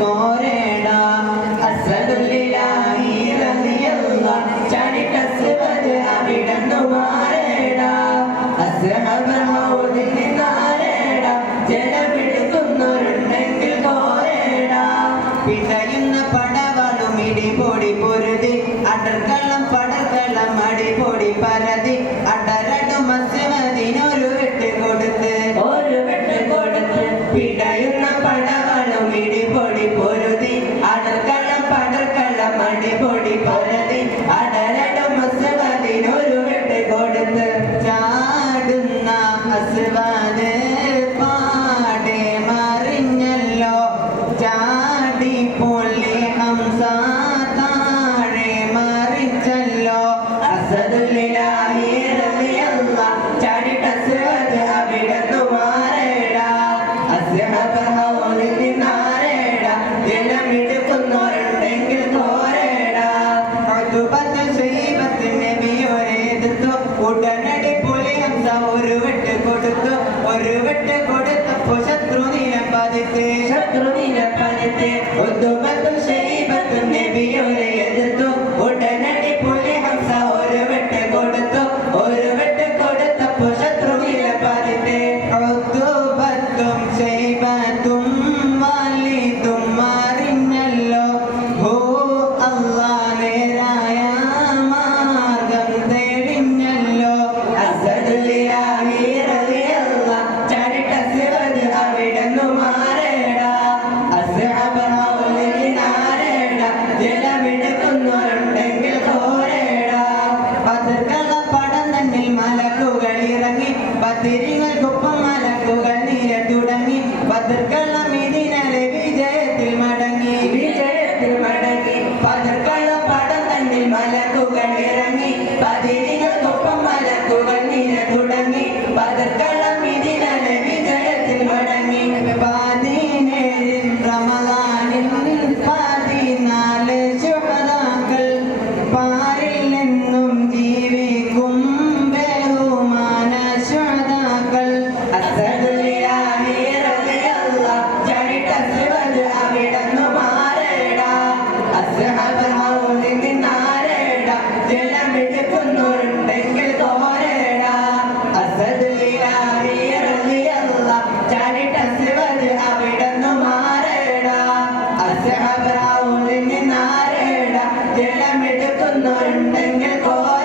കോരേട അസ്വദുലില്ലാഹി റളിയല്ലാഹു ചാടിട്ടസ്വദ് അവിടന്നു മാറേട അസ്ഹബ് ഹൗദിൽ നിന്നാരേട ജലമെടുക്കുന്നവരുണ്ടെങ്കിൽ കോരേട പിടയുന്ന പടവാളും ഇടിപൊടി പൊരുതി അടർക്കള്ളം പടർക്കള്ളം അടിപൊടി പരതി അടരടും അസ്വദിനൊരു വെട്ട് കൊടുത്ത് പിടയുന്ന പടവാളും ഇടിപൊടി പൊരുതി അടർക്കള്ളം പടർക്കള്ളം അടിപൊടി പരതി അടരടും അസ്വദിനൊരു വെട്ട് കൊടുത്ത് ചാടുന്ന അസ്വദ് പാടെ മറിഞ്ഞല്ലോ ചാടി പൊള്ളി ഹംസ താഴെ മറിച്ചല്ലോ അസ്വദുലില്ലാഹി റളിയല്ലാഹു ചാടിട്ടസ്വദ് അവിടന്നു മാറേട അസ്ഹബ് ഹൗദിൽ നിന്നാരേട ജലമെടുക്കുന്നവരുണ്ടെങ്കിൽ കോരേട ഉത്ബത്ത് ശൈബത്ത് നബിയോരെ എതിർത്തു ഉടനടി പുലി ഹംസ ഒരു വെട്ട് കൊടുത്തപ്പോൾ ശത്രു നിലം പതിത്ത് ഉത്ബത്ത് ശൈബത്ത് നബിയോരെ എതിർത്തു ഉടനടി പുലി ഹംസ ഒരു വെട്ട് കൊടുത്തപ്പോൾ ശത്രു നിലം പതിത്ത് ഉത്ബത്തും ശൈബത്തും വാലിദും മറിഞ്ഞല്ലോ ഹോ അല്ലാഹ് നേരായ മാർഗം തെളിഞ്ഞല്ലോ അസ്ഹദുലില്ലാഹി റളിയല്ലാഹു ചാടിട്ടസ്വദ് അവിടന്നു മാറേട അസ്ഹബ് ഹൗദിൽ നിന്നാരേട ജലമെടുക്കുന്നവരുണ്ടെങ്കിൽ കോരേട ബദർകള പടം തന്നിൽ മലക്കുകൾ ഇറങ്ങി ബദരികൾക്കൊപ്പം മലക്കുകൾ നിര തുടങ്ങി ബദർകള്ളം ഇതിനലെ വിജയത്തിൽ മടങ്ങി ബദർകള പടം തന്നിൽ മലക്കുകൾ ഇറങ്ങി ബദരികൾക്കൊപ്പം മലക്കുകൾ നിര തുടങ്ങി ബദർകള്ളം ഇതിനലെ വിജയത്തിൽ മടങ്ങി 17 റമളാനിൽ 14 ശുഹദാക്കൾ പാരിൽ നിന്നും ജീവിക്കും ബഹുമാന ശുഹദാക്കൾ അസ്ഹദുലില്ലാഹി റളിയല്ലാഹു ചാടിട്ടസ്വദ് അവിടന്നു മാറേട അസ്ഹബ് ഹൗദിൽ നിന്നാരേട ജലമെടുക്കുന്നവരുണ്ടെങ്കിൽ കോരേട അസ്ഹദുലില്ലാഹി റളിയല്ലാഹു ചാടിട്ടസ്വദ് അവിടന്നു മാറേട അസ്ഹബ് ഹൗദിൽ നിന്നാരേട ജലമെടുക്കുന്നവരുണ്ടെങ്കിൽ കോരേട